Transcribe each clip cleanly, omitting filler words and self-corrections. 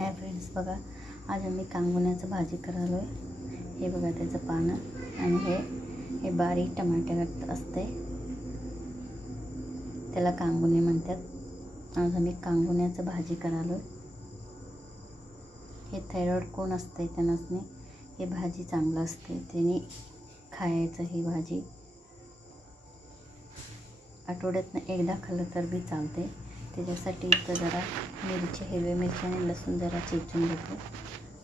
Hi friends, बघा आज आम्ही कांगुण्याचं भाजी करालो आहे। हे बघा त्याचं पानं आणि हे बारीक टमाटर असते, त्याला कांगुणे म्हणतात। आज आम्ही कांगुण्याचं भाजी करालो आहे। हे थायरॉइड कोण असते त्यांनाच हे भाजी चांगलं असते, त्यांनी खायचं। ही भाजी आठवड्यातनं एकदा खाल्लं तर बी चालते। त्याच्यासाठी इथं जरा मिरची, हिरवी मिरची आणि लसूण जरा चेचून घेतो।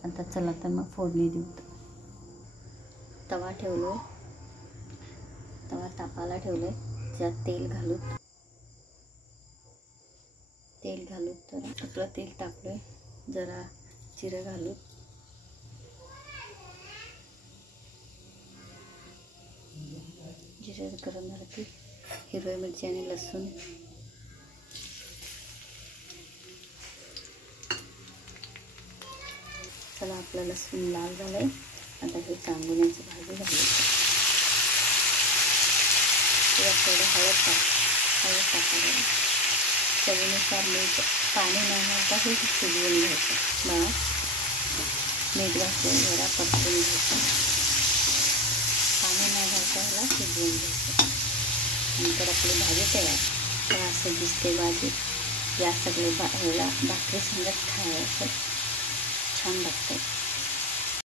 आता चला तर मग फोडणी देऊ। तवा ठेवलो, तवा तापायला ठेवले, त्यात तेल घालू तर आपलं तेल तापले, जरा जिरं घालू, जिरं गरम झालं की हिरवी मिरची आणि लसूण, चला आपलं लसूण लाल झालंय। आता हे कांगुण्याची भाजी घालू, थोडं हळद टाकायला, चवीनुसार मीठ, पाणी न घालता हे शिजवून घ्यायचं। बस मीठ घातलं, जरा परतून घ्यायचं, पाणी न घालता ह्याला शिजवून घ्यायचं। नंतर आपली भाजी तयार। तर असं दिसते भाजी, या सगळे ह्याला भाकरी संगत खायचं छान लागतं।